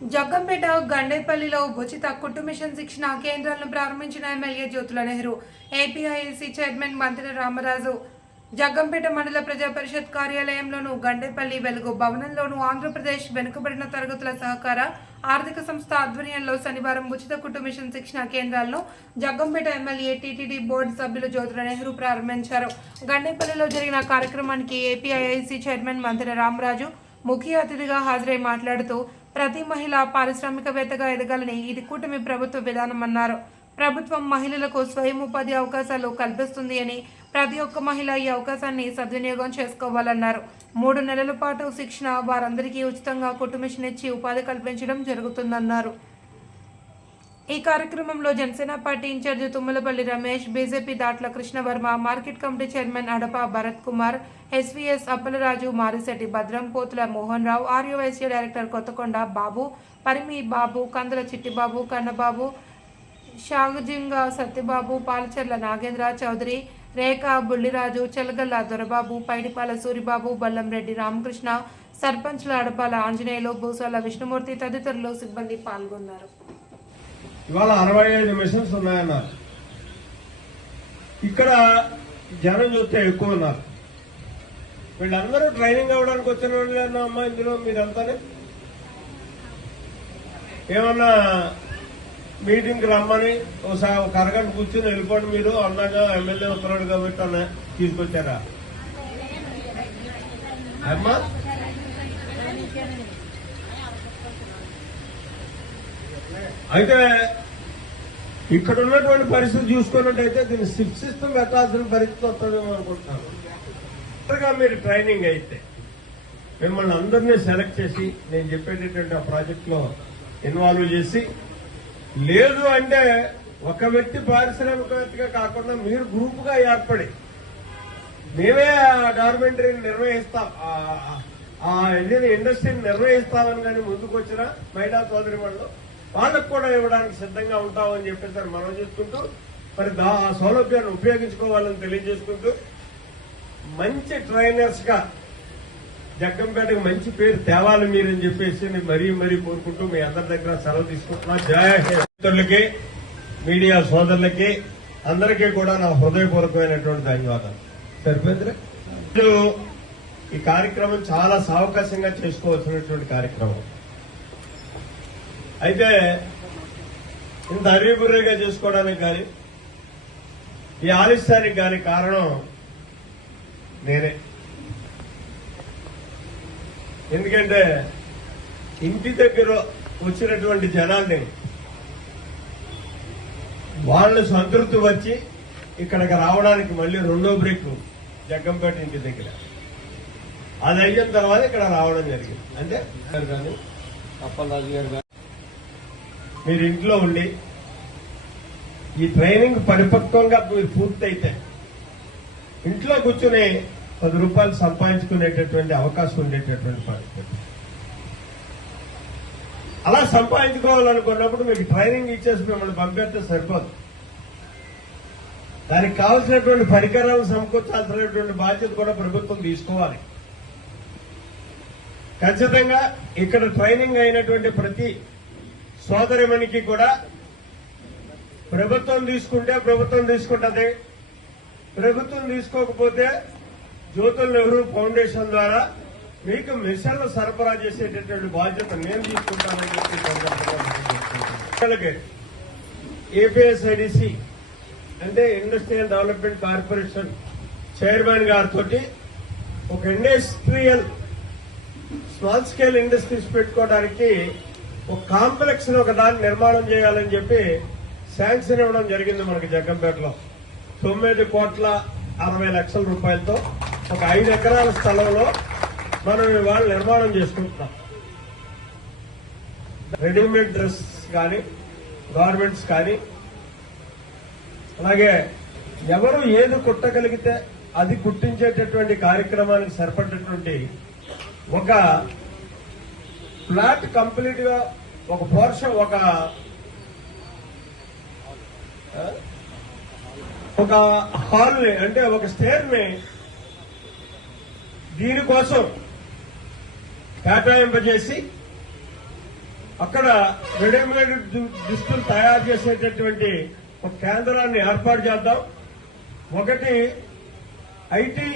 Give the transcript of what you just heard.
జగ్గంపేట గండేపల్లిలో ఉచిత కుట్టు మిషన్ శిక్షణ కేంద్రాలను ప్రారంభించిన MLA Jyothula Nehru APISC chairman Mantri Ramaraju. Jaggampeta మండల ప్రజా పరిషత్ కార్యాలయంలోను గండేపల్లి వెలుగు భవనంలోను ఆంధ్రప్రదేశ్ వెనుకబడిన తరగతుల సహకార ఆర్థిక సంస్థ ఆధ్వర్యంలో శనివారం ఉచిత కుట్టు మిషన్ శిక్షణ కేంద్రాలను జగ్గంపేట ఎమ్మెల్యే టీటీడీ బోర్డు సభ్యులు జ్యోతుల నెహ్రూ ప్రారంభించారు. గండేపల్లిలో జరిగిన కార్యక్రమానికి ఏపీఐఐసీ చైర్మన్ మంత్రి రామరాజు ముఖ్య అతిథిగా హాజరై మాట్లాడుతూ ప్రతి మహిళ పారిశ్రామికవేత్తగా ఎదగాలని ఇది కూటమి ప్రభుత్వ విధానమన్నారు ప్రభుత్వం మహిళలకు స్వయం ఉపాధి అవకాశాలు కల్పిస్తుంది అని ప్రతి ఒక్క మహిళ ఈ అవకాశాన్ని సద్వినియోగం చేసుకోవాలన్నారు. మూడు నెలల పాటు శిక్షణ వారందరికీ ఉచితంగా కుటుంబిషన్ ఇచ్చి ఉపాధి కల్పించడం జరుగుతుందన్నారు. ఈ కార్యక్రమంలో Janasena party in-charge Tummalapalli Ramesh BJP Datla Krishnavarma market committee chairman Adapa Bharat Kumar SVS Appalaraju Marisetti Bhadram Pothula Mohan Rao RUYC director Kothakonda Babu Parimi Babu Kandula Chittibabu Kannababu షాగుజింగ Satyababu Palacherla Nagendra Chowdary Rekha Bulliraju Chelagalla Dorababu Paidipala Suribabu Ballamreddy Ramakrishna సర్పంచ్ల అడపాల ఆంజనేయులు భూసాల విష్ణుమూర్తి తదితరులు సిబ్బంది పాల్గొన్నారు. ఇవాళ అరవై ఐదు మిషన్స్ ఉన్నాయన్నారు. ఇక్కడ జనం చూస్తే ఎక్కువ ఉన్నారు. వీళ్ళందరూ ట్రైనింగ్ అవ్వడానికి వచ్చిన వాళ్ళు అమ్మా ఇందులో మీరంతానే? ఏమన్నా మీటింగ్కి రమ్మని ఒకసారి ఒక అరగంట కూర్చొని వెళ్ళిపోండి మీరు. అన్నాగా ఎమ్మెల్యే ఉత్తరాడు కాబట్టి అన్న తీసుకొచ్చారా? అమ్మా? అయితే ఇక్కడ ఉన్నటువంటి పరిస్థితి చూసుకున్నట్టయితే దీన్ని సిప్ సిస్టమ్ పెట్టాల్సిన పరిస్థితి వస్తుందేమో అనుకుంటున్నాను కొత్తగా మీరు ట్రైనింగ్ అయితే మిమ్మల్ని అందరినీ సెలెక్ట్ చేసి నేను చెప్పేటటువంటి ఆ ప్రాజెక్ట్లో ఇన్వాల్వ్ చేసి లేదు అంటే ఒక వ్యక్తి పారిశ్రామికవేత్తగా కాకుండా మీరు గ్రూప్గా ఏర్పడి మేమే ఆ డాక్యుమెంటరీని నిర్వహిస్తాం ఆ- ఇండియన్ ఇండస్ట్రీని నిర్వహిస్తామని కానీ ముందుకు వచ్చిన మహిళా చౌదరి వాళ్ళు వాళ్ళకు కూడా ఇవ్వడానికి సిద్ధంగా ఉంటామని చెప్పేసి మనం చేసుకుంటూ మరి ఆ సౌలభ్యాన్ని ఉపయోగించుకోవాలని తెలియజేసుకుంటూ మంచి ట్రైనర్స్గా జగ్గంపేటకు మంచి పేరు తేవాలి మీరని చెప్పేసి నేను మరీ మరీ కోరుకుంటూ మీ అందరి దగ్గర సెలవు తీసుకుంటున్నా. జయ హే. మిత్రులకి మీడియా సోదరులకి అందరికీ కూడా నా హృదయపూర్వకమైనటువంటి ధన్యవాదాలు. సరిపోయిందిరా? ఇప్పుడు ఈ కార్యక్రమం చాలా సావకాశంగా చేసుకోవాల్సినటువంటి కార్యక్రమం. అయితే ఇంత అరిబుర్రిగా చేసుకోవడానికి కానీ ఈ ఆలస్యానికి కానీ కారణం నేనే. ఎందుకంటే ఇంటి దగ్గర వచ్చినటువంటి జనాల్ని వాళ్ళు సంతృప్తి వచ్చి ఇక్కడికి రావడానికి మళ్ళీ రెండో బ్రేక్ జగ్గంపేట ఇంటి దగ్గర. అది అయిన తర్వాత ఇక్కడ రావడం జరిగింది. అంటే కానీ అప్పలరాజు గారు మీరు ఇంట్లో ఉండి ఈ ట్రైనింగ్ పరిపక్వంగా మీరు పూర్తయితే ఇంట్లో కూర్చుని పది రూపాయలు సంపాదించుకునేటటువంటి అవకాశం ఉండేటటువంటి పరిస్థితి. అలా సంపాదించుకోవాలనుకున్నప్పుడు మీకు ట్రైనింగ్ ఇచ్చేసి మిమ్మల్ని పంపేస్తే సరిపోదు. దానికి కావలసినటువంటి పరికరాలు సమకూర్చాల్సినటువంటి బాధ్యత కూడా ప్రభుత్వం తీసుకోవాలి. ఖచ్చితంగా ఇక్కడ ట్రైనింగ్ అయినటువంటి ప్రతి సోదరిమణికి కూడా ప్రభుత్వం తీసుకుంటే ప్రభుత్వం తీసుకుంటుంది. ప్రభుత్వం తీసుకోకపోతే జ్యోతుల్ నెహ్రూ ఫౌండేషన్ ద్వారా మీకు మిషన్లు సరఫరా చేసేటటువంటి బాధ్యత నేను తీసుకుంటానని చెప్పి ఏపీఎస్ఐడిసి అంటే ఇండస్ట్రియల్ డెవలప్మెంట్ కార్పొరేషన్ చైర్మన్ గారితో ఒక ఇండస్ట్రియల్ స్మాల్ స్కేల్ ఇండస్ట్రీస్ పెట్టుకోవడానికి ఒక కాంప్లెక్స్ ఒక దాన్ని నిర్మాణం చేయాలని చెప్పి శాంక్షన్ ఇవ్వడం జరిగింది మనకి జగ్గంపేటలో. తొమ్మిది కోట్ల అరవై లక్షల రూపాయలతో ఒక ఐదు ఎకరాల స్థలంలో మనం ఇవాళ నిర్మాణం చేసుకుంటున్నాం. రెడీమేడ్ డ్రెస్ కానీ గార్మెంట్స్ కానీ అలాగే ఎవరు ఏది కుట్టగలిగితే అది కుట్టించేటటువంటి కార్యక్రమానికి సరిపడేటువంటి ఒక ఫ్లాట్ కంప్లీట్గా ఒక పోర్షన్ ఒక ఒక హాల్ని అంటే ఒక స్టేర్ని దీనికోసం కేటాయింపజేసి అక్కడ రెడీమేడ్ దు- దుస్తులు తయారు చేసేటటువంటి ఒక కేంద్రాన్ని ఏర్పాటు చేద్దాం. ఒకటి ఐటీ